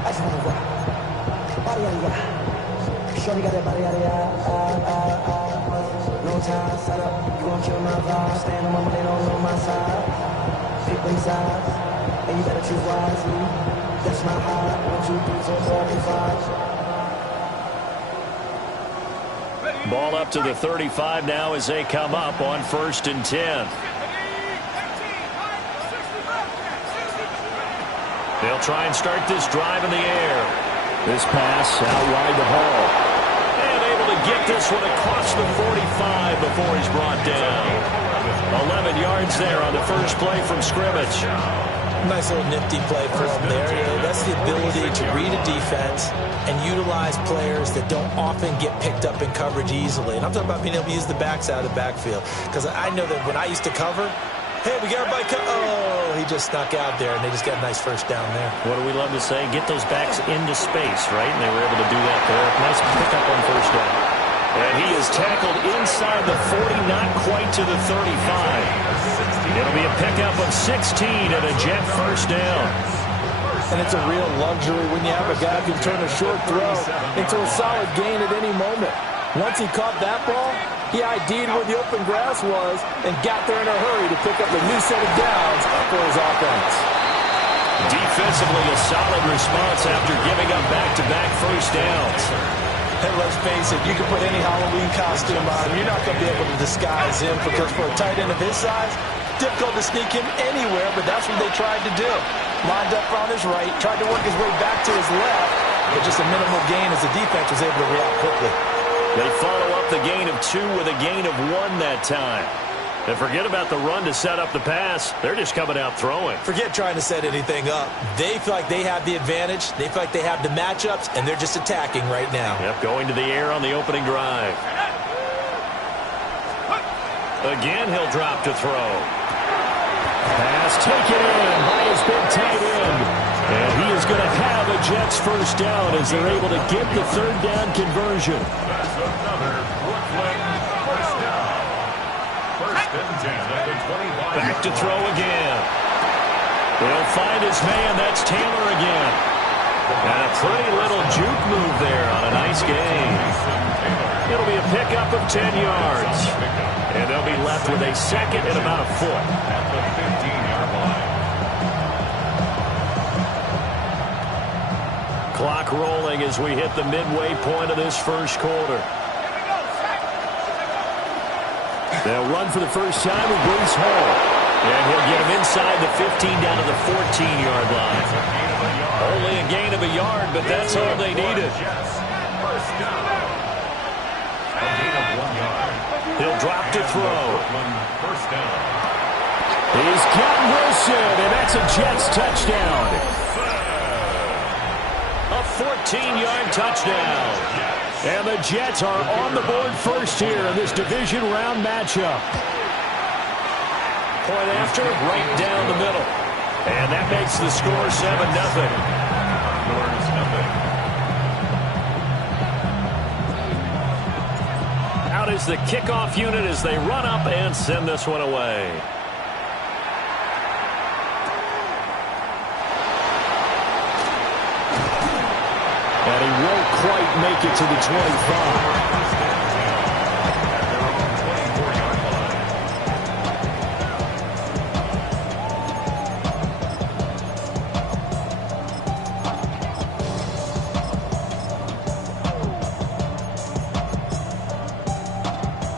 I just wanna rock. Body out of ya. Shorty got that body out of ya. No time, set up. You gon' kill my vibe. Stand on my money, don't on my side. Pick them sides, and you better choose wisely. That's my high. 1, 2, 3, 4, 5. Ball up to the 35 now as they come up on 1st and 10. They'll try and start this drive in the air. This pass out wide to Hall. And able to get this one across the 45 before he's brought down. 11 yards there on the first play from scrimmage. Nice little nifty play for him there. That's the ability to read a defense and utilize players that don't often get picked up in coverage easily. And I'm talking about being able to use the backside of the backfield. Because I know that when I used to cover, hey, we got everybody oh, he just snuck out there, and they just got a nice first down there. What do we love to say? Get those backs into space, right? And they were able to do that there. Nice pickup on first down. And he is tackled inside the 40, not quite to the 35. It'll be a pickup of 16 and a Jet first down. And it's a real luxury when you have a guy who can turn a short throw into a solid gain at any moment. Once he caught that ball, he ID'd where the open grass was and got there in a hurry to pick up a new set of downs for his offense. Defensively, a solid response after giving up back-to-back first downs. Hey, let's face it, you can put any Halloween costume on. You're not going to be able to disguise him because for a tight end of his size, difficult to sneak him anywhere, but that's what they tried to do. Lined up on his right, tried to work his way back to his left, but just a minimal gain as the defense was able to react quickly. They follow up the gain of 2 with a gain of 1 that time. And forget about the run to set up the pass. They're just coming out throwing. Forget trying to set anything up. They feel like they have the advantage. They feel like they have the matchups, and they're just attacking right now. Yep, going to the air on the opening drive. Again, he'll drop to throw. Pass taken in by his big tight end. And he is going to have a Jets first down as they're able to get the third down conversion. Back to throw again. They'll find his man. That's Taylor again. And a pretty little juke move there on a nice gain. It'll be a pickup of 10 yards. And they'll be left with a second and about a foot. At the 15-yard line. Clock rolling as we hit the midway point of this first quarter. They'll run for the first time with Breece Hall. And he'll get him inside the 15 down to the 14-yard line. Only a gain of a yard, but that's all they needed. He'll drop to throw. He's got Wilson, and that's a Jets touchdown. A 14-yard touchdown. And the Jets are on the board first here in this division round matchup. Point after, right down the middle. And that makes the score 7-0. Out is the kickoff unit as they run up and send this one away. And he won't quite make it to the 25.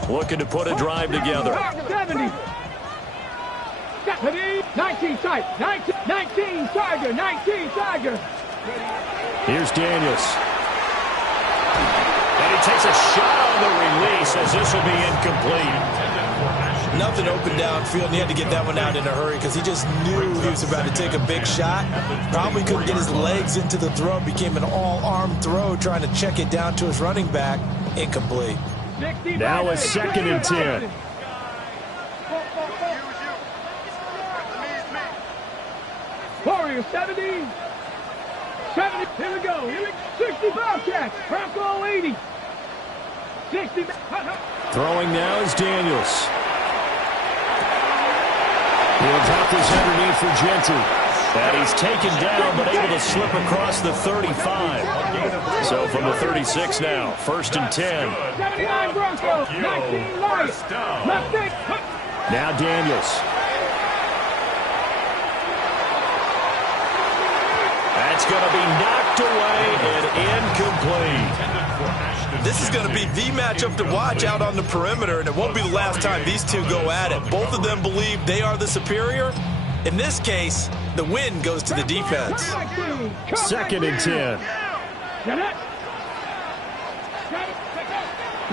Looking to put a drive together. 70. 19 tight. 19 Tiger. 19 Tiger. Here's Daniels. And he takes a shot on the release as this will be incomplete. Nothing open downfield, and he had to get that one out in a hurry because he just knew he was about to take a big shot. Probably couldn't get his legs into the throw. Became an all-arm throw trying to check it down to his running back. Incomplete. Now a 2nd and 10. Warrior 70. 70. Here we go. 65 catch. Bronco 80. 60. Throwing now is Daniels. He'll drop this underneath for Gentry. And he's taken down, but able to slip across the 35. So from the 36 now, 1st and 10. 79 Broncos, 19 Lions. Left it. Now Daniels. That's going to be knocked away and incomplete. This is going to be the matchup to watch out on the perimeter, and it won't be the last time these two go at it. Both of them believe they are the superior. In this case, the win goes to the defense. 2nd and 10.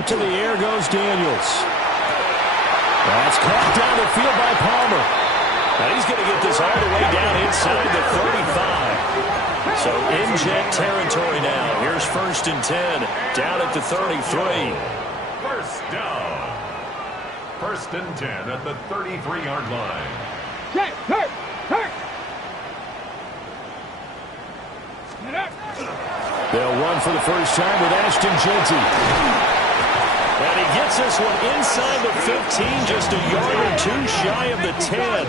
To the air goes Daniels. That's caught down the field by Palmer. Now he's going to get this all the way down inside the 35. So in Jet territory now. Here's 1st and 10. Down at the 33. First down. 1st and 10 at the 33-yard line. Jet, hurt. They'll run for the first time with Ashton Jeanty. And he gets this one inside the 15, just a yard or two shy of the 10.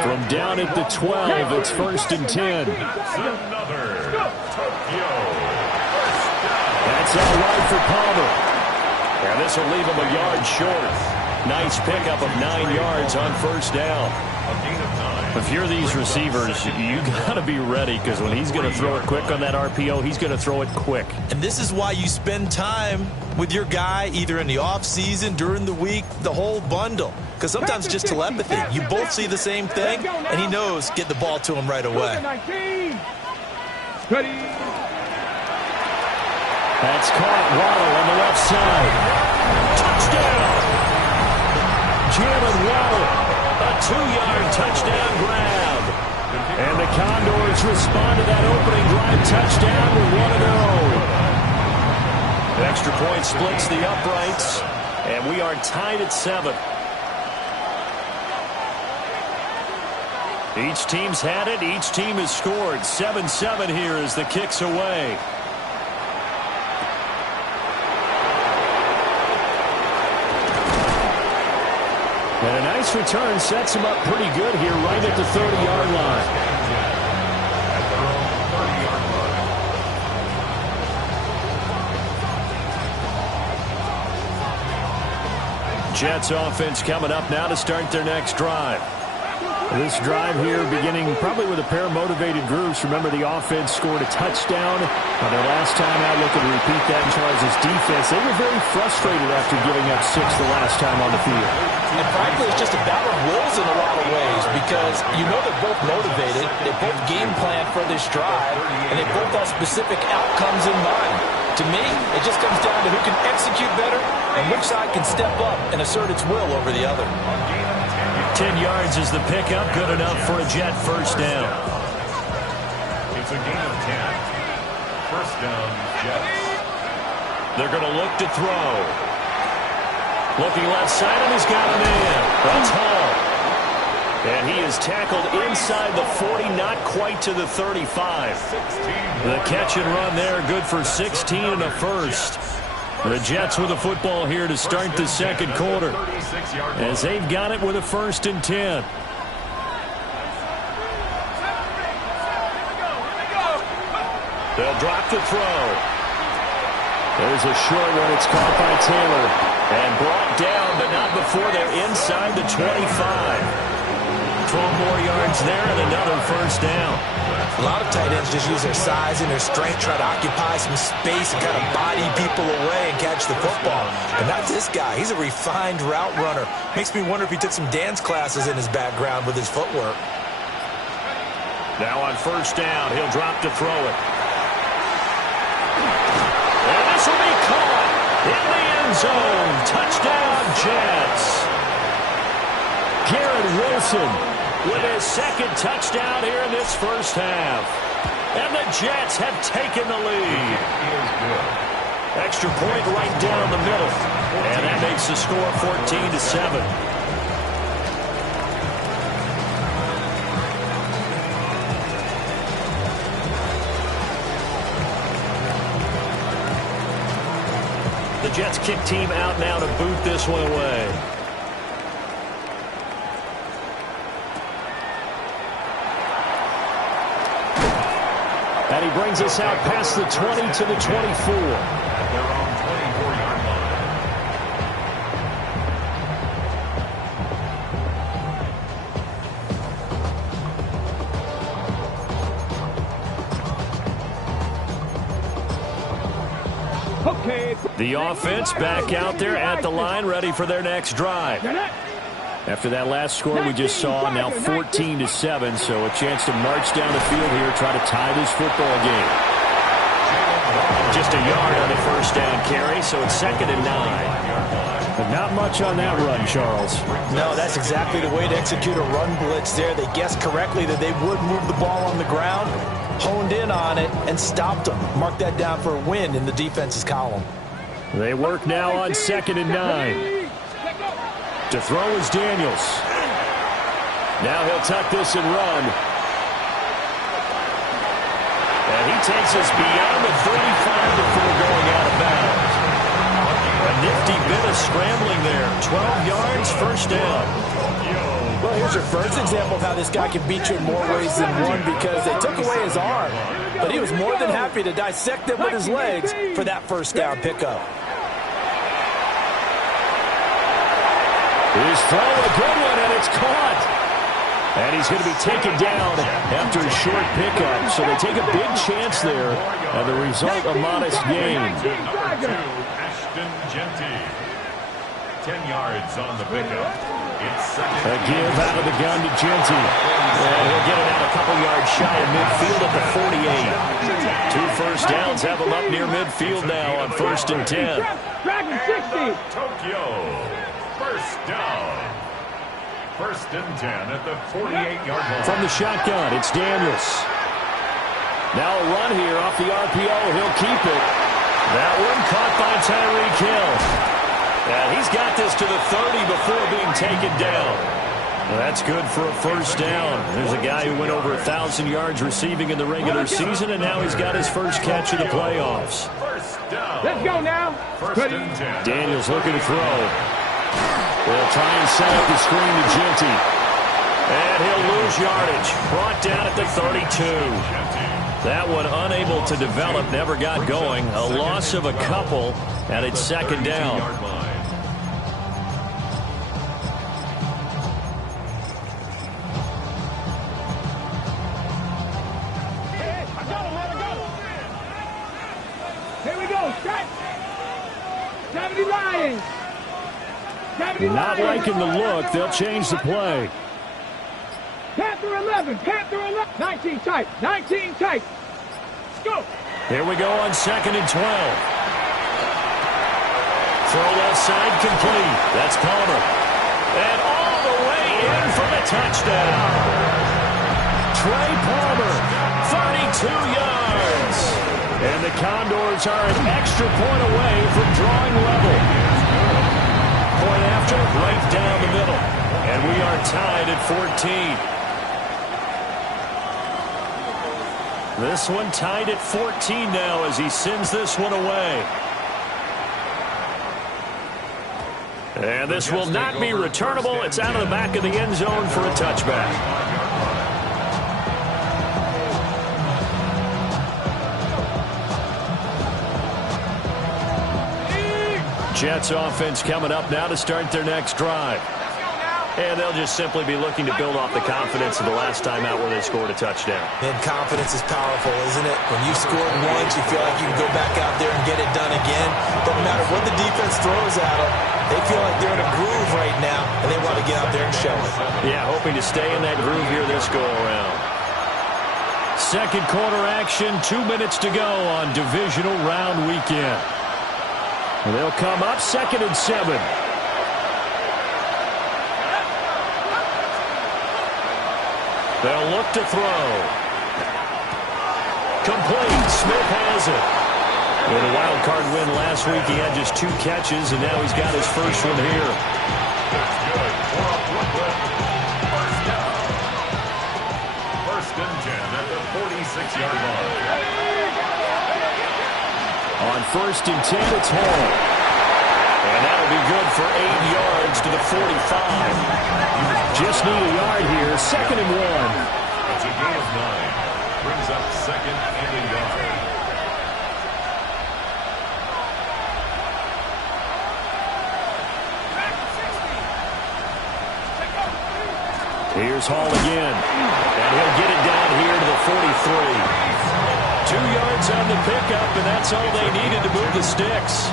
From down at the 12, it's 1st and 10. That's all right for Palmer. And this will leave him a yard short. Nice pickup of 9 yards on 1st down. If you're these receivers, you got to be ready, because when he's going to throw it quick on that RPO, he's going to throw it quick. And this is why you spend time with your guy, either in the offseason, during the week, the whole bundle. Because sometimes it's just telepathy. You both see the same thing, and he knows get the ball to him right away. That's caught. Waddle on the left side. Touchdown! Jalen Waddle, a 2-yard touchdown grab. And the Condors respond to that opening drive touchdown with one of their own. The extra point splits the uprights, and we are tied at 7. Each team's had it. Each team has scored. 7-7 here as the kick's away. And a nice return sets him up pretty good here right at the 30-yard line. Jets offense coming up now to start their next drive. This drive here beginning probably with a pair of motivated groups. Remember, the offense scored a touchdown on their last time out. Looking to repeat that in Charles' defense. They were very frustrated after giving up 6 the last time on the field. And frankly, it's just a battle of wills in a lot of ways, because you know they're both motivated, they both game plan for this drive, and they both have specific outcomes in mind. To me, it just comes down to who can execute better and which side can step up and assert its will over the other. 10 yards is the pickup, good enough for a Jet first down. It's a gain of 10. First down, Jets. They're going to look to throw. Looking left side, and he's got a man. That's Hall. And he is tackled inside the 40, not quite to the 35. The catch and run there, good for 16 and a first. The Jets with the football here to start the second quarter, as they've got it with a 1st and 10. They'll drop the throw. There's a short one. It's caught by Taylor and brought down, but not before they're inside the 25. 12 more yards there and another first down. A lot of tight ends just use their size and their strength, try to occupy some space and kind of body people away and catch the football. But not this guy. He's a refined route runner. Makes me wonder if he took some dance classes in his background with his footwork. Now on first down, he'll drop to throw it. And this will be caught in the end zone. Touchdown, Jets. Garrett Wilson with his second touchdown here in this first half. And the Jets have taken the lead. Extra point right down the middle. And that makes the score 14-7. The Jets kick team out now to boot this one away. And he brings us out past the 20 to the 24. At their own 24-yard line. Okay. The offense back out there at the line, ready for their next drive. After that last score we just saw, now 14-7, so a chance to march down the field here, try to tie this football game. Just a yard on the first down carry, so it's 2nd and 9. But not much on that run, Charles. No, that's exactly the way to execute a run blitz there. They guessed correctly that they would move the ball on the ground, honed in on it, and stopped them. Mark that down for a win in the defense's column. They work now on 2nd and 9. To throw is Daniels. Now he'll tuck this and run. And he takes us beyond the 35 before going out of bounds. A nifty bit of scrambling there. 12 yards, first down. Well, here's your first example of how this guy can beat you in more ways than one, because they took away his arm, but he was more than happy to dissect it with his legs for that first down pickup. His throw, a good one, and it's caught. And he's going to be taken down after a short pickup. So they take a big chance there, and the result, a modest gain. Number 2, Ashton Jeanty. 10 yards on the pickup. It's 2nd. A give out of the gun to Jeanty. And he'll get it out a couple yards shy of midfield at the 48. 2 first downs have him up near midfield now on 1st and 10. Dragon 60. Tokyo. First down. 1st and 10 at the 48-yard line. From the shotgun, it's Daniels. Now a run here off the RPO. He'll keep it. That one caught by Tyreek Hill. And he's got this to the 30 before being taken down. Well, that's good for a first down. There's a guy who went over 1,000 yards receiving in the regular season, and now he's got his first catch of the playoffs. First down. Let's go now. 1st and 10. Daniels looking to throw. They'll try and set up the screen to Jeanty. And he'll lose yardage. Brought down at the 32. That one unable to develop, never got going. A loss of a couple, and it's 2nd down. Here we go. Strike. 70 Lions. 70 Not Lions. liking the look. They'll change the play. Panther 11. Panther 11. 19 tight. 19 tight. Let's go. Here we go on 2nd and 12. Throw left side complete. That's Palmer. And all the way in for the touchdown. Trey Palmer, 32 yards. And the Condors are an extra point away from drawing level. Point after, right down the middle. And we are tied at 14. This one tied at 14 now as he sends this one away. And this will not be returnable. It's out of the back of the end zone for a touchback. Jets offense coming up now to start their next drive. And they'll just simply be looking to build off the confidence of the last time out where they scored a touchdown. And confidence is powerful, isn't it? When you've scored once, you feel like you can go back out there and get it done again. Doesn't matter what the defense throws at them. They feel like they're in a groove right now, and they want to get out there and show it. Yeah, hoping to stay in that groove here this go-around. Second quarter action, 2 minutes to go on divisional round weekend. They'll come up 2nd and 7. They'll look to throw. Complete. Smith has it. With a wild card win last week, he had just 2 catches, and now he's got his first one here. That's good. First down. 1st and 10 at the 46-yard line. On 1st and 10, it's Hall. And that'll be good for 8 yards to the 45. Just need a yard here. 2nd and 1. It's a gain of 9. brings up second and a yard. Here's Hall again, and he'll get it down here to the 43. 2 yards on the pickup, and that's all they needed to move the sticks.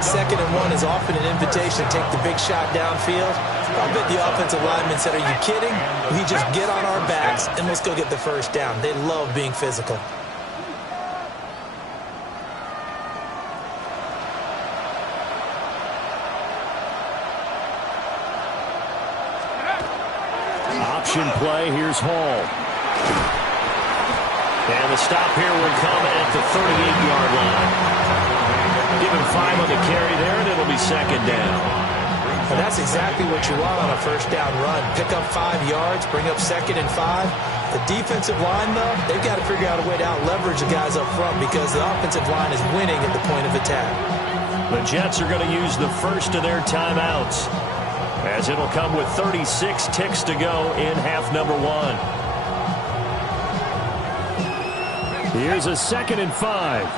2nd and 1 is often an invitation to take the big shot downfield. I bet the offensive lineman said, "Are you kidding? We just get on our backs and let's go get the first down." They love being physical. Option play, here's Hall. And the stop here will come at the 38-yard line. Give him 5 on the carry there, and it'll be 2nd down. And that's exactly what you want on a first down run. Pick up 5 yards, bring up 2nd and 5. The defensive line, though, they've got to figure out a way to out-leverage the guys up front because the offensive line is winning at the point of attack. The Jets are going to use the first of their timeouts, as it'll come with 36 ticks to go in half number 1. Here's a 2nd and 5.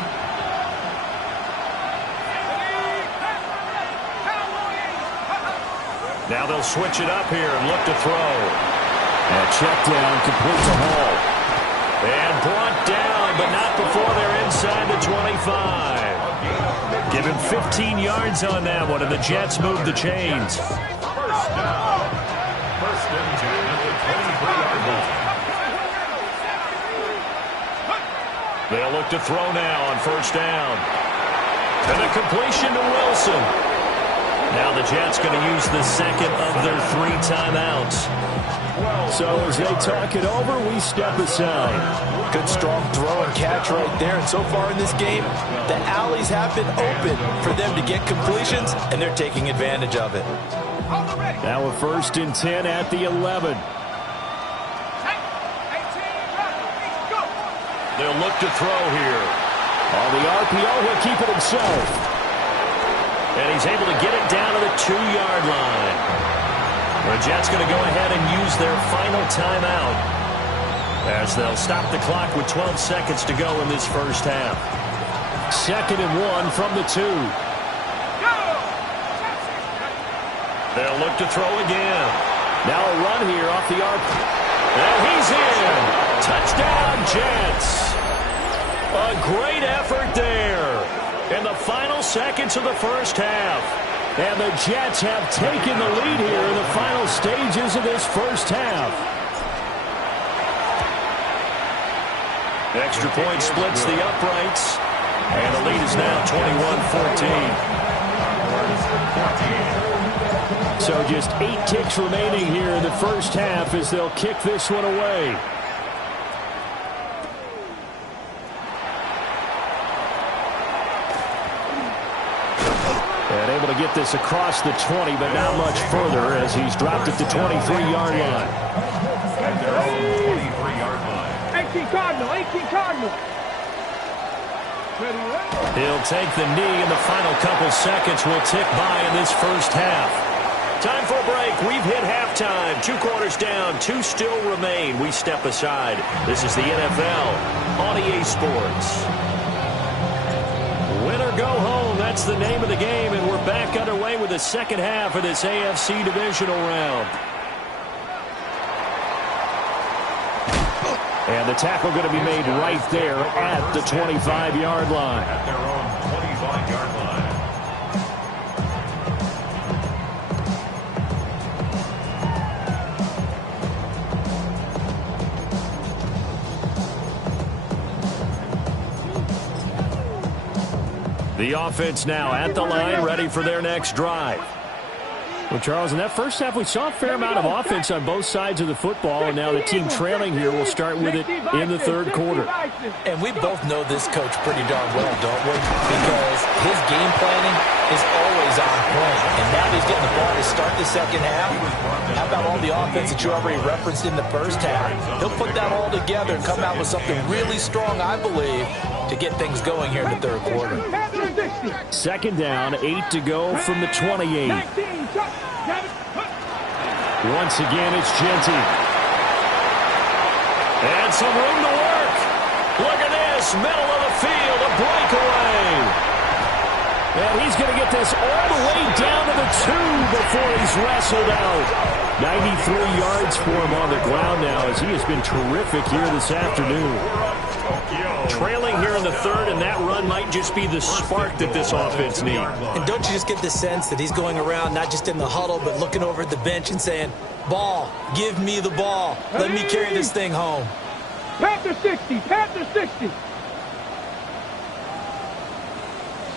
Now they'll switch it up here and look to throw. And check down complete to Hall. And brought down, but not before they're inside the 25. Give him 15 yards on that one, and the Jets move the chains. First down. First and 10 at the 23-yard line. They'll look to throw now on first down. And a completion to Wilson. Now the Jets going to use the second of their 3 timeouts. So as they talk it over, we step aside. Good strong throw and catch right there. And so far in this game, the alleys have been open for them to get completions, and they're taking advantage of it. Now a 1st and 10 at the 11. They'll look to throw here. On the RPO, he'll keep it himself. And he's able to get it down to the 2-yard line. The Jets going to go ahead and use their final timeout, as they'll stop the clock with 12 seconds to go in this first half. 2nd and 1 from the 2. They'll look to throw again. Now a run here off the arc. And he's in. Touchdown, Jets. A great effort there in the final seconds of the first half. And the Jets have taken the lead here in the final stages of this first half. Extra point splits the uprights. And the lead is now 21-14. So just 8 kicks remaining here in the first half as they'll kick this one away. And able to get this across the 20, but not much further as he's dropped it to 23-yard line. At their own 23-yard line. 18 Cardinal, 18 Cardinal. He'll take the knee, and the final couple seconds will tick by in this first half. Time for a break. We've hit halftime. 2 quarters down, 2 still remain. We step aside. This is the NFL on EA Sports. Win or go home, that's the name of the game, and we're back underway with the second half of this AFC divisional round. And the tackle going to be made right there at the 25-yard line. At their own 25-yard line. The offense now at the line, ready for their next drive. Well, Charles, in that first half, we saw a fair amount of offense on both sides of the football, and now the team trailing here will start with it in the third quarter. And we both know this coach pretty darn well, don't we? Because his game planning is always on point. And now he's getting the ball to start the second half. How about all the offense that you already referenced in the first half? He'll put that all together and come out with something really strong, I believe, to get things going here in the third quarter. 2nd down, 8 to go from the 28. Once again, it's Genty. And some room to work. across middle of the field, a breakaway. And he's going to get this all the way down to the 2 before he's wrestled out. 93 yards for him on the ground now as he has been terrific here this afternoon. Trailing here in the 3rd, and that run might just be the spark that this offense needs. And don't you just get the sense that he's going around not just in the huddle but looking over at the bench and saying, ball, give me the ball. Let me carry this thing home. Panther 60, Panther 60.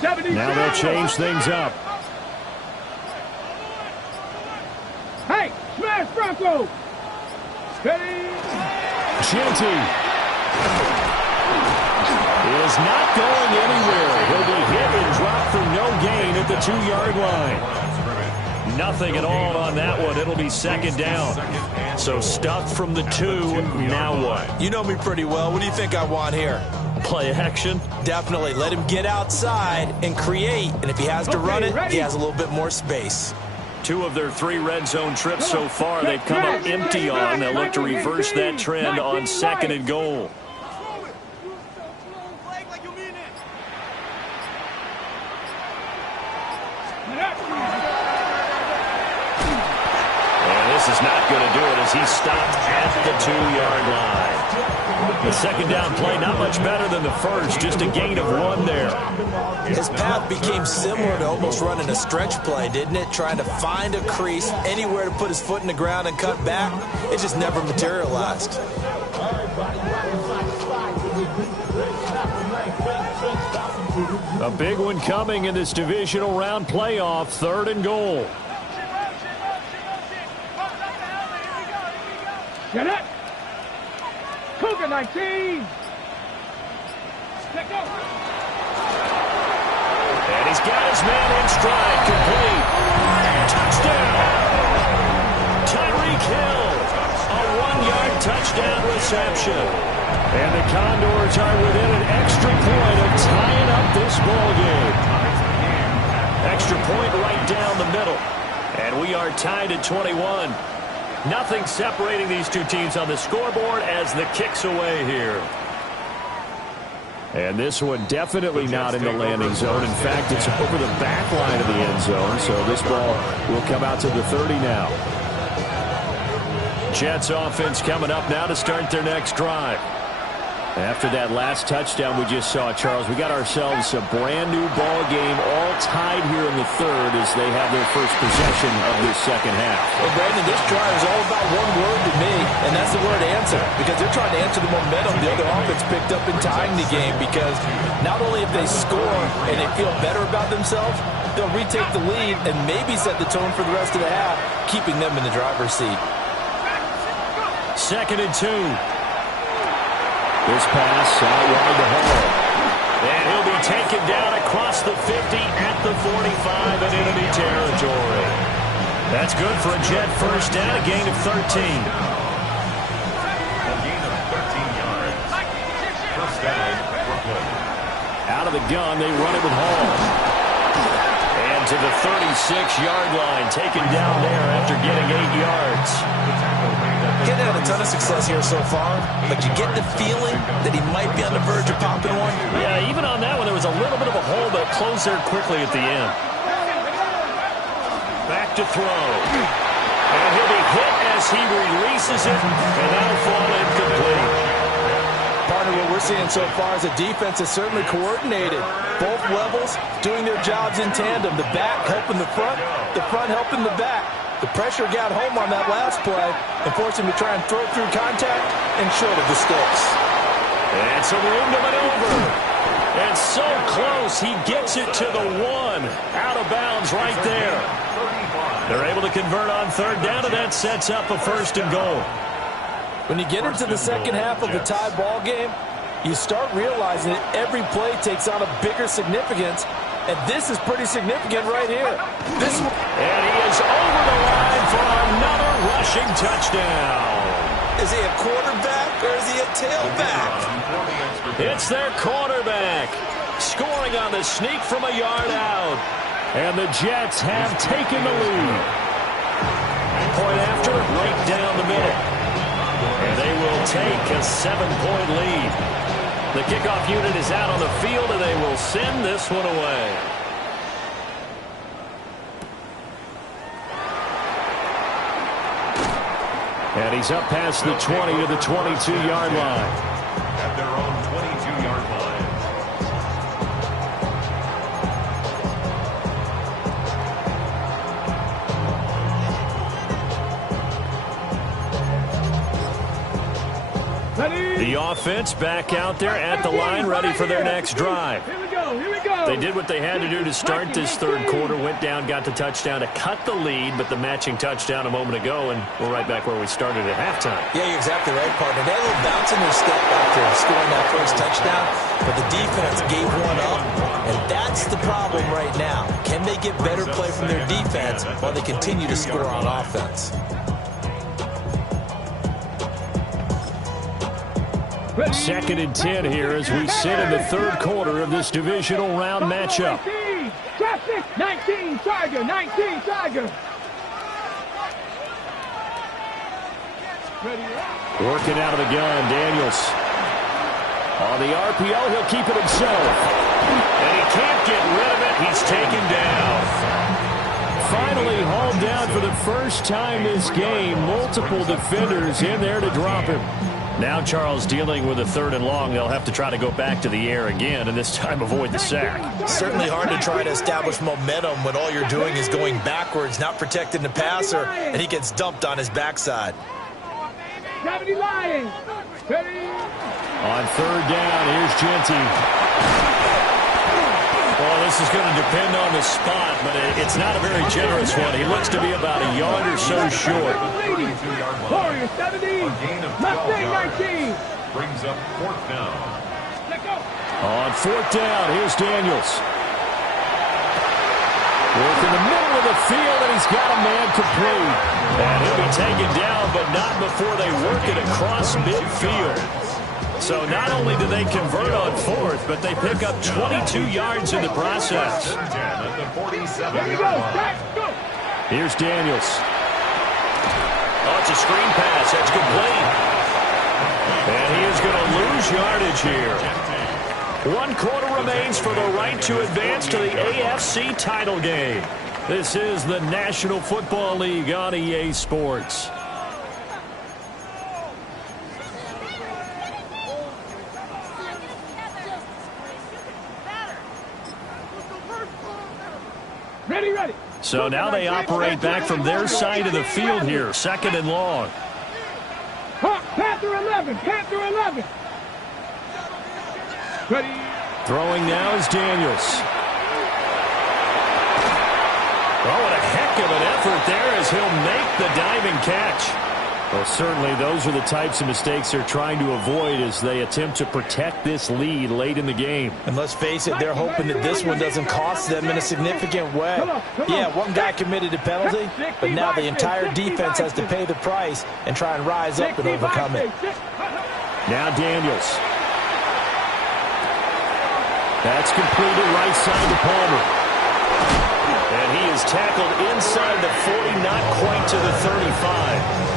Now they'll change things up. Hey, smash Bronco. Steady. Jeanty is not going anywhere. He'll be hit and dropped for no gain at the 2-yard line. Nothing at all on that one. It'll be 2nd down. So stuffed from the 2. Now what? You know me pretty well. What do you think I want here? Play action? Definitely. Let him get outside and create. And if he has to run it, he has a little bit more space. 2 of their 3 red zone trips so far they've come up empty on. They'll look to reverse that trend on 2nd and goal. And this is not going to do it as he stopped at the 2-yard line. The 2nd down play, not much better than the first, just a gain of 1 there. His path became similar to almost running a stretch play, didn't it? Trying to find a crease, anywhere to put his foot in the ground and cut back. It just never materialized. A big one coming in this divisional round playoff, 3rd and goal. Get it. Cougar 19. Let go. And he's got his man in stride, complete. Touchdown. Tyreek Hill, a 1-yard touchdown reception. And the Condors are within an extra point of tying up this ball game. Extra point right down the middle. And we are tied at 21. Nothing separating these 2 teams on the scoreboard as the kick's away here. And this one definitely not in the landing zone. In fact, it's over the back line of the end zone, so this ball will come out to the 30 now. Jets offense coming up now to start their next drive. After that last touchdown we just saw, Charles, we got ourselves a brand new ball game, all tied here in the 3rd as they have their first possession of this 2nd half. Well, Brandon, this drive is all about one word to me, and that's the word answer, because they're trying to answer the momentum the other offense picked up in tying the game, because not only if they score and they feel better about themselves, they'll retake the lead and maybe set the tone for the rest of the half, keeping them in the driver's seat. 2nd and 2. This pass out wide to Hall. And he'll be taken down across the 50 at the 45 in enemy territory. That's good for a Jet first down, a gain of 13. A gain of 13 yards. First down, Brooklyn. Out of the gun, they run it with Hall. And to the 36-yard line, taken down there after getting 8 yards. Getting had a ton of success here so far, but you get the feeling that he might be on the verge of popping one. Yeah, even on that one, there was a little bit of a hole, but it closed there quickly at the end. Back to throw. And he'll be hit as he releases it, and that'll fall incomplete. Partner, what we're seeing so far is the defense is certainly coordinated. Both levels doing their jobs in tandem. The back helping the front helping the back. The pressure got home on that last play and forced him to try and throw through contact and short of the sticks. And some room to maneuver. And so close, he gets it to the 1. Out of bounds right there. They're able to convert on 3rd down, and that sets up a 1st and goal. When you get into the 2nd half of a tie ball game, you start realizing that every play takes on a bigger significance. And this is pretty significant right here. And he is over the line for another rushing touchdown. Is he a quarterback or is he a tailback? It's their quarterback. Scoring on the sneak from a yard out. And the Jets have taken the lead. Point after, right down the middle. And they will take a 7-point lead. The kickoff unit is out on the field, and they will send this one away. And he's up past the 20 to the 22-yard line. At their own 22-yard line. The offense back out there at the line, ready for their next drive. Here we go. Here we go. They did what they had to do to start this third quarter, went down, got the touchdown to cut the lead, but the matching touchdown a moment ago, and we're right back where we started at halftime. Yeah, you're exactly right, partner. They had a little bounce in their step after scoring that first touchdown, but the defense gave one up, and that's the problem right now. Can they get better play from their defense while they continue to score on offense? Second and 10 here as we sit in the third quarter of this divisional round matchup. 19, Tiger, 19, Tiger. Working out of the gun, Daniels. On the RPO, he'll keep it himself. And he can't get rid of it. He's taken down. Finally hauled down for the first time this game. Multiple defenders in there to drop him. Now Charles dealing with a third and long. They'll have to try to go back to the air again, and this time avoid the sack. Certainly hard to try to establish momentum when all you're doing is going backwards, not protecting the passer, and he gets dumped on his backside. On third down, here's Genty. Well, this is going to depend on the spot, but it's not a very generous one. He looks to be about a yard or so short. Warriors 17, Mustang 19. Brings up fourth down. On fourth down, here's Daniels. Work in the middle of the field, and he's got a man complete. And he'll be taken down, but not before they work it across midfield. So not only do they convert on fourth, but they pick up 22 yards in the process. Here's Daniels. Oh, it's a screen pass. That's complete. And he is going to lose yardage here. 1 quarter remains for the right to advance to the AFC title game. This is the National Football League on EA Sports. Ready. So now they operate back from their side of the field here. Second and long. Panther 11. Ready. Throwing now is Daniels. Oh, what a heck of an effort there as he'll make the diving catch. Well, certainly those are the types of mistakes they're trying to avoid as they attempt to protect this lead late in the game. And let's face it, they're hoping that this one doesn't cost them in a significant way. Yeah, one guy committed a penalty, but now the entire defense has to pay the price and try and rise up and overcome it. Now Daniels. That's completed right side to Palmer. And he is tackled inside the 40, not quite to the 35.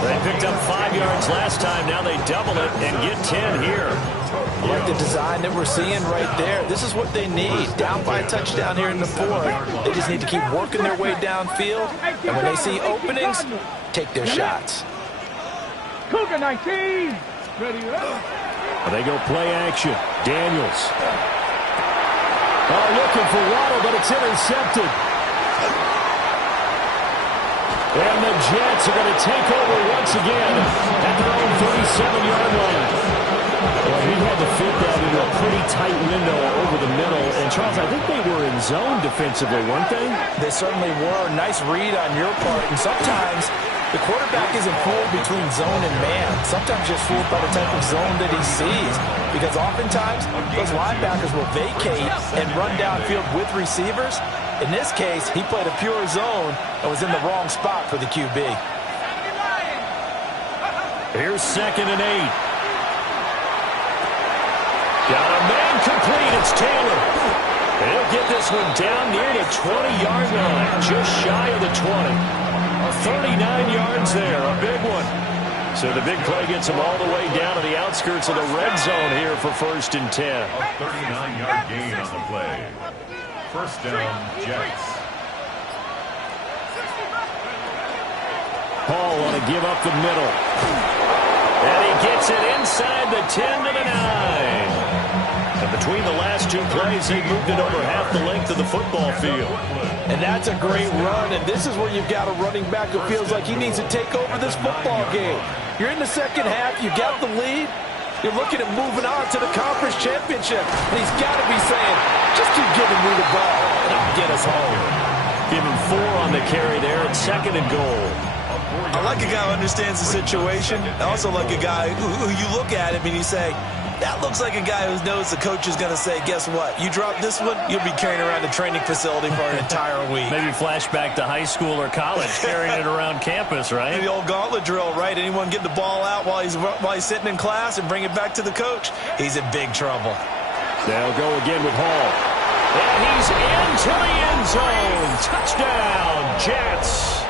They picked up 5 yards last time. Now they double it and get 10 here. I like the design that we're seeing right there. This is what they need. Down by a touchdown here in the fourth. They just need to keep working their way downfield. And when they see openings, take their shots. Cougar 19. Ready. They go play action. Daniels. Oh, looking for Waddle, but it's intercepted. And the Jets are going to take over once again at their own 37-yard line. Well, he had to fit that into a pretty tight window over the middle. And, Charles, I think they were in zone defensively, weren't they? They certainly were. Nice read on your part. And sometimes the quarterback isn't fooled between zone and man. Sometimes just fooled by the type of zone that he sees. Because oftentimes, those linebackers will vacate and run downfield with receivers. In this case, he played a pure zone and was in the wrong spot for the QB. Here's 2nd and 8. Got a man complete. It's Taylor. He'll get this one down near the 20-yard line, just shy of the 20. 39 yards there, a big one. So the big play gets them all the way down to the outskirts of the red zone here for 1st and 10. A 39-yard gain on the play. First down, Jets. Hall want to give up the middle. And he gets it inside the 10 to the 9. And between the last 2 plays, they moved it over half the length of the football field. And that's a great run, and this is where you've got a running back who feels like he needs to take over this football game. You're in the second half, you got the lead, you're looking at moving on to the conference championship, and he's got to be saying, just keep giving me the ball, and I'll get us home. Give him 4 on the carry there at 2nd and goal. I like a guy who understands the situation. I also like a guy who you look at him and you say, that looks like a guy who knows the coach is going to say, guess what? You drop this one, you'll be carrying around the training facility for an entire week. Maybe flashback to high school or college, carrying it around campus, right? The old gauntlet drill, right? Anyone get the ball out while he's sitting in class and bring it back to the coach? He's in big trouble. They'll go again with Hall. And he's into the end zone. Touchdown, Jets.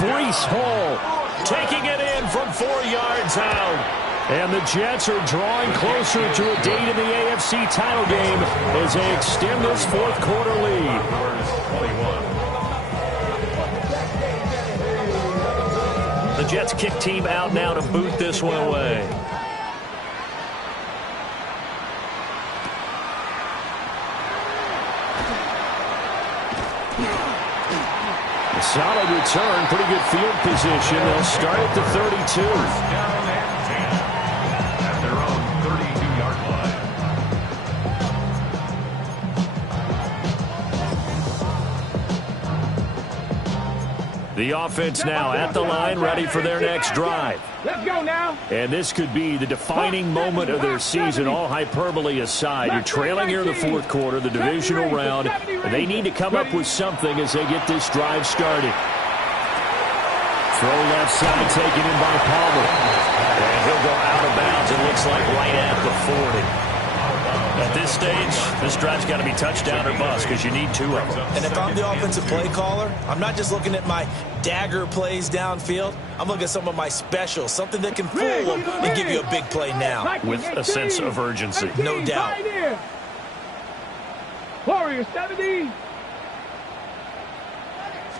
Breece Hall taking it in from 4 yards out. And the Jets are drawing closer to a date in the AFC title game as they extend this 4th quarter lead. The Jets kick team out now to boot this one away. A solid return, pretty good field position. They'll start at the 32. At their own 32-yard line. The offense now at the line, ready for their next drive. Let's go now. And this could be the defining moment of their season, all hyperbole aside. You're trailing here in the 4th quarter, the divisional round, and they need to come up with something as they get this drive started. Throw left side taken in by Palmer. And he'll go out of bounds, it looks like right at the 40. At this stage, this drive's got to be touchdown or bust because you need 2 of them. And if I'm the offensive play caller, I'm not just looking at my dagger plays downfield. I'm looking at some of my specials, something that can fool them and give you a big play now. With a sense of urgency. No doubt. Warriors 70. Let's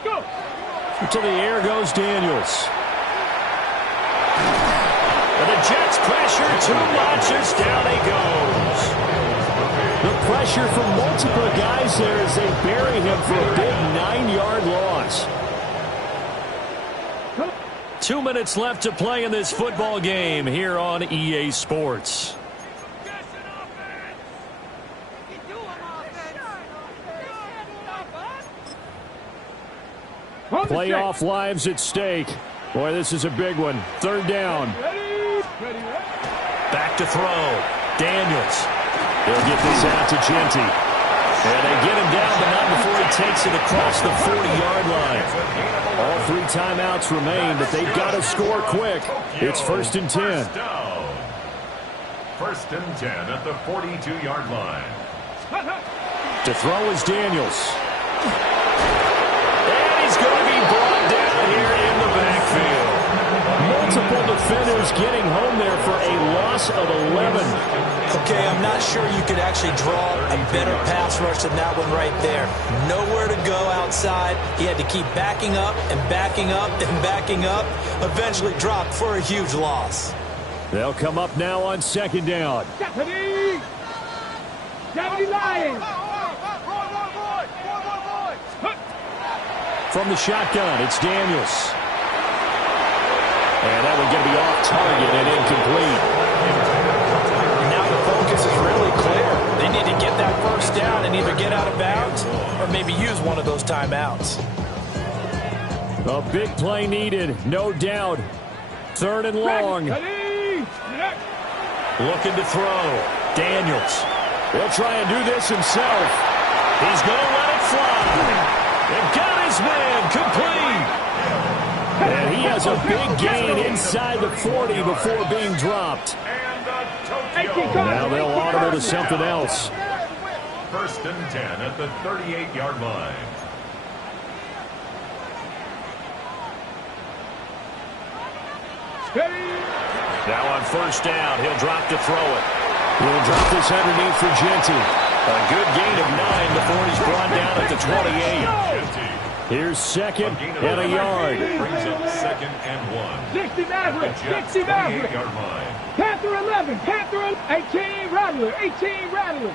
go. To the air goes Daniels. And the Jets pressure too much as down he goes. The pressure from multiple guys there as they bury him for a big 9-yard loss. 2 minutes left to play in this football game here on EA Sports. Playoff lives at stake. Boy, this is a big one. 3rd down. Back to throw. Daniels. They'll get this out to Genty. And they get him down, but not before he takes it across the 40-yard line. All 3 timeouts remain, but they've got to score quick. It's 1st and 10. 1st and 10 at the 42-yard line. To throw is Daniels. And he's going to be brought down here in the backfield. Multiple defenders getting home there for a loss of 11. Okay, I'm not sure you could actually draw a better pass rush than that one right there. Nowhere to go outside. He had to keep backing up and backing up and backing up. Eventually dropped for a huge loss. They'll come up now on 2nd down. Deputy! Deputy Lions! From the shotgun, it's Daniels. And that one's going to be off target and incomplete. Now the focus is really clear. They need to get that 1st down and either get out of bounds or maybe use one of those timeouts. A big play needed, no doubt. 3rd and long. Looking to throw. Daniels. He'll try and do this himself. He's going to let it fly. And got his man complete. And he has a big gain inside the 40 before being dropped. Now they'll audible to something else. 1st and 10 at the 38-yard line. Now on first down, he'll drop to throw it. He'll drop this underneath for Jeanty. A good gain of 9 before he's brought down at the 28. Here's second and a yard. Brings up second and 1. 60 Maverick, 60 Maverick. Panther 11, Panther 18 Rattler, 18 Rattler.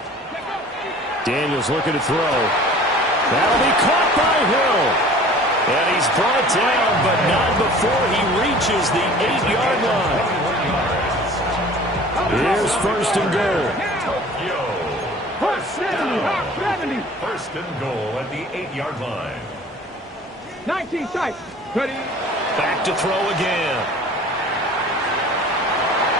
Daniels looking to throw. That'll be caught by Hill. And he's brought down, but not before he reaches the 8-yard line. Here's first and goal. First and goal at the 8-yard line. 19 tight. Ready. Back to throw again.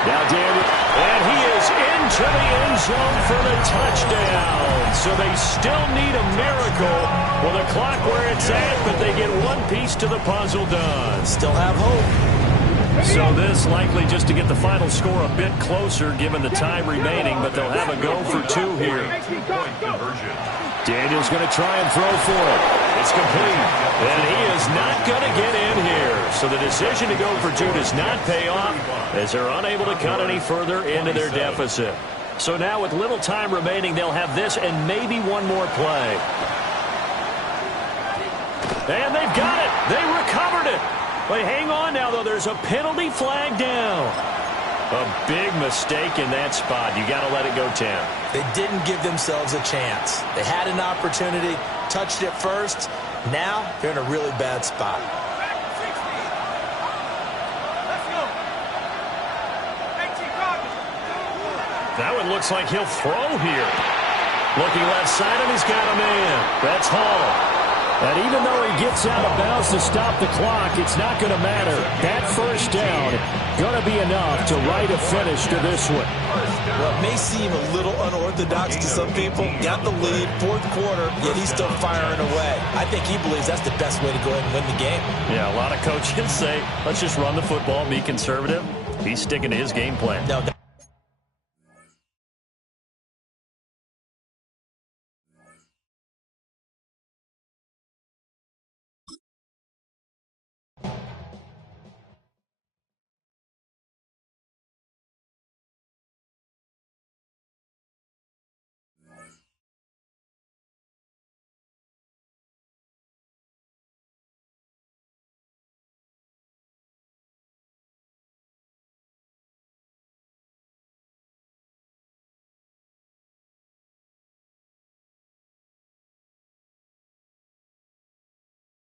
Now Daniel, and he is into the end zone for the touchdown. So they still need a miracle with the clock where it's at, but they get one piece to the puzzle done. Still have hope. So this likely just to get the final score a bit closer given the time remaining, but they'll have a go for 2 here. Point conversion. Daniel's going to try and throw for it. It's complete. And he is not going to get in here. So the decision to go for 2 does not pay off as they're unable to cut any further into their deficit. So now with little time remaining, they'll have this and maybe one more play. And they've got it. They recovered it. But hang on now, though. There's a penalty flag down. A big mistake in that spot. You got to let it go 10. They didn't give themselves a chance. They had an opportunity, touched it first. Now they're in a really bad spot. That one looks like he'll throw here. Looking left side, and he's got a man. That's Hall. And even though he gets out of bounds to stop the clock, it's not going to matter. That first down going to be enough to write a finish to this one. Well, it may seem a little unorthodox to some people. Got the lead, fourth quarter, yet he's still firing away. I think he believes that's the best way to go ahead and win the game. Yeah, a lot of coaches say, let's just run the football, be conservative. He's sticking to his game plan. No,